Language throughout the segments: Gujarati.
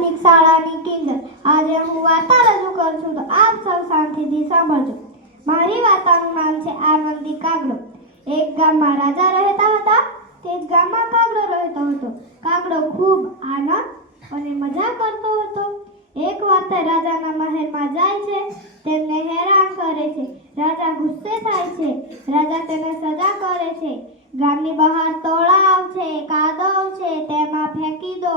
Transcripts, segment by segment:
પ્રાથમિક શાળાની કિંજલ. આજે હું વાર્તા રજૂ કરું છું તો આપ સૌ શાંતિથી સાંભળજો. મારી વાર્તાનું નામ છે આનંદી કાગડો. એક ગામમાં રાજા રહેતા હતા. તે જ ગામમાં કાગડો રહેતો હતો. કાગડો ખૂબ આનંદ અને મજા કરતો હતો. એકવાર તે રાજાના મહેલમાં જાય છે. તેમને હેરાન કરે છે. રાજા ગુસ્સે થાય છે. રાજા તેને સજા કરે છે. ગામની બહાર તળાવ છે, કાદવ છે, તેમાં ફેંકી દો.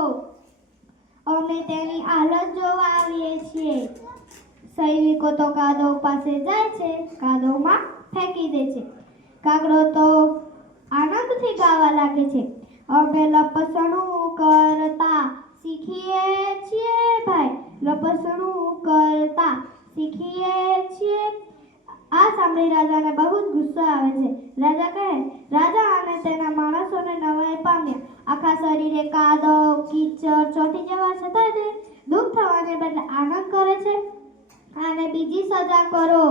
અમે તેની હાલત જોવા આવીએ છીએ. સૈનિકો તો કાદવ પાસે જાય છે, કાદવમાં ફેંકી દે છે. કાગડો તો આનંદથી ગાવા લાગે છે. અમે લપસણું કરતા શીખીએ છીએ ભાઈ, લપસણું કરતા શીખીએ છીએ. આ સાંભળી રાજાને બહુ જ ગુસ્સો આવે છે. રાજા કહે, રાજા અને તેના માણસોને નવાઈ પામ્યા. આખા શરીરે કાદવ, કીચડ, ચોટી જવા છતાં તે દુઃખ થવાને બદલે આનંદ કરે છે. આને બીજી સજા કરો.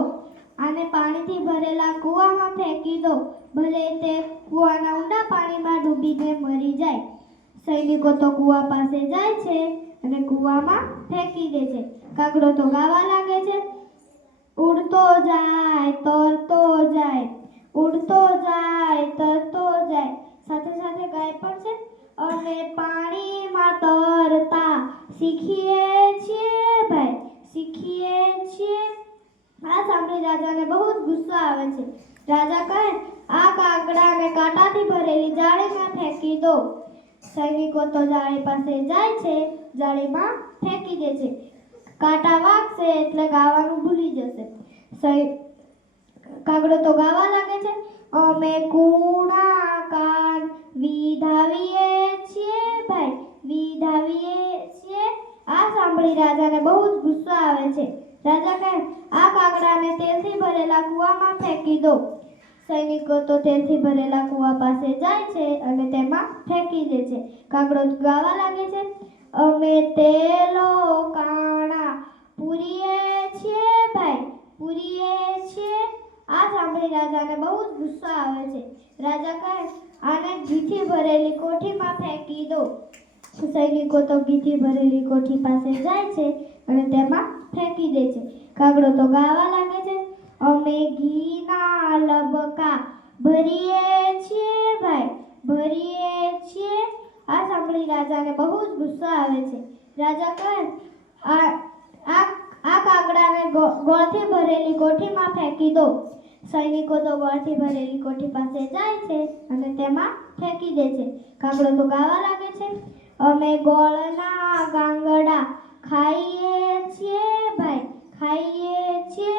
આને પાણીથી ભરેલા કૂવામાં ફેંકી દો. ભલે તે કૂવાના ઊંડા પાણીમાં ડૂબીને મરી જાય. સૈનિકો તો કૂવા પાસે જાય છે અને કૂવામાં ફેંકી દે છે. કાગડો તો ગાવા લાગે છે. ઉડતો જાય, તરતો જાય, ઉડતો જાય, તરતો જાય. સાથે સાથે ગાય પણ છે. અમે પાણીમાં તરતા શીખીએ છીએ ભાઈ, શીખીએ છીએ. આ સાંભળી રાજાને બહુ જ ગુસ્સો આવે છે. રાજા કહે, આ કાગડાને કાંટાથી ભરેલી જાળીમાં ફેંકી દો. સૈનિકો તો જાળી પાસે જાય છે, જાળીમાં ફેંકી દે છે. કાંટા વાગશે એટલે ગાવાનું ભૂલી જશે. કાગડો તો ગાવા લાગે છે. અમે કૂણા કાન વિધાવીએ છીએ ભાઈ, વિધાવીએ છીએ. આ સાંભળી રાજાને બહુ જ ગુસ્સો આવે છે. રાજા કહે, આ કાગડાને તેલથી ભરેલા કૂવામાં ફેંકી દો. સૈનિકો તો તેલથી ભરેલા કૂવા પાસે જાય છે અને તેમાં ફેંકી દે છે. કાગડો ગાવા લાગે છે. અમે તેલો કાણા પૂરીએ છીએ ભાઈ, પૂરીએ છીએ. આ સાંભળી રાજાને બહુ જ ગુસ્સો આવે છે. રાજા કહે, આને ઘીથી ભરેલી કોઠીમાં ફેંકી દો. સૈનિકો તો ઘીથી ભરેલી કોઠી પાસે જાય છે અને તેમાં ફેંકી દે છે. કાગડો તો ગાવા લાગે છે. અમે ઘીના લબકા ભરીએ છીએ ભાઈ, ભરીએ છીએ. આ સાંભળી રાજાને બહુ જ ગુસ્સો આવે છે. રાજા કહે, આ કાગડાને ગોળથી ભરેલી કોઠીમાં ફેંકી દો. સૈનિકો તો ગોળથી ભરેલી કોઠી પાસે જાય છે અને તેમાં ફેંકી દે છે. કાગડો તો ગાવા લાગે છે. અમે ગોળના ગાંગડા ખાઈએ છીએ ભાઈ, ખાઈએ છીએ.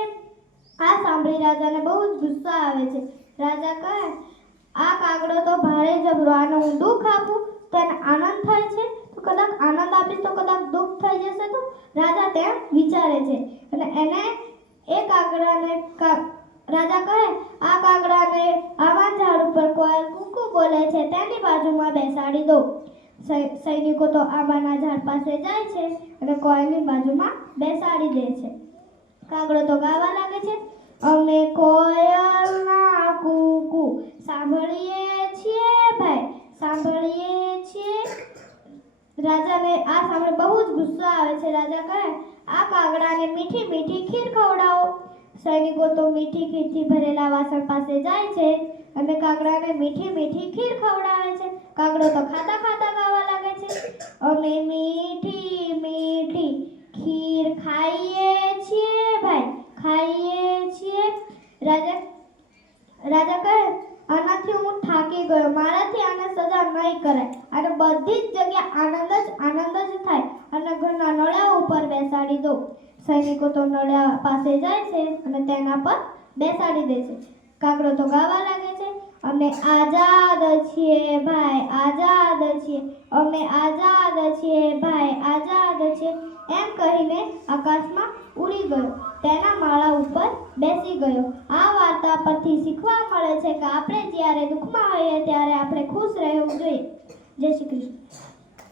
આ સાંભળી રાજાને બહુ જ ગુસ્સો આવે છે. રાજા કહે, આ કાગડો તો ભારે જબરો. આને હું દુઃખ આપું તો એને આનંદ થાય છે, તો કદાચ આનંદ આપીશ તો કદાચ દુઃખ થઈ જશે. તો રાજા તેમ વિચારે છે અને એને એ કાગડાને રાજા કહે, આ કાગડાને આવા ઝાડ ઉપર કોયલ કુકુ બોલે છે તેની બાજુમાં બેસાડી દો. સૈનિકો તો આંબાના ઝાડ પાસે જાય છે અને કોયલની બાજુમાં બેસાડી દે છે. કાગડો તો ગાવા લાગે છે. અમે કોયલના કુકુ સાંભળીએ છીએ ભાઈ, સાંભળીએ છીએ. રાજાને આ સાંભળી બહુ જ ગુસ્સો આવે છે. રાજા કહે, આ કાગડાને મીઠી મીઠી ખીર ખવડાવો. સૈનિકો તો મીઠી ખીરથી ભરેલા વાસણ પાસે જાય છે અને કાગડાને મીઠી મીઠી ખીર ખવડાવે છે. કાગડો તો ખાતા ખાતા ગાવા લાગે છે. અમે મીઠી મીઠી ખીર ખાઈએ છીએ ભાઈ, ખાઈએ છીએ. રાજા કહે, આનાથી હું થાકી ગયો. મારાથી આને સજા નહીં કરાય. અને બધી જ જગ્યા આનંદ જ થાય. અને ઘરના નળિયા ઉપર બેસાડી દો. સૈનિકો તો નળિયા પાસે જાય છે અને તેના પર બેસાડી દે છે. કાગડો તો ગાવા લાગે છે. અમે આઝાદ છીએ ભાઈ, આઝાદ છીએ. અમે આઝાદ છીએ ભાઈ, આઝાદ છીએ. એમ કહીને આકાશમાં ઉડી ગયો. તેના માળા ઉપર બેસી ગયો. આ વાર્તા પરથી શીખવા મળે છે કે આપણે જ્યારે દુઃખમાં હોઈએ ત્યારે આપણે ખુશ રહેવું જોઈએ. જય શ્રી કૃષ્ણ.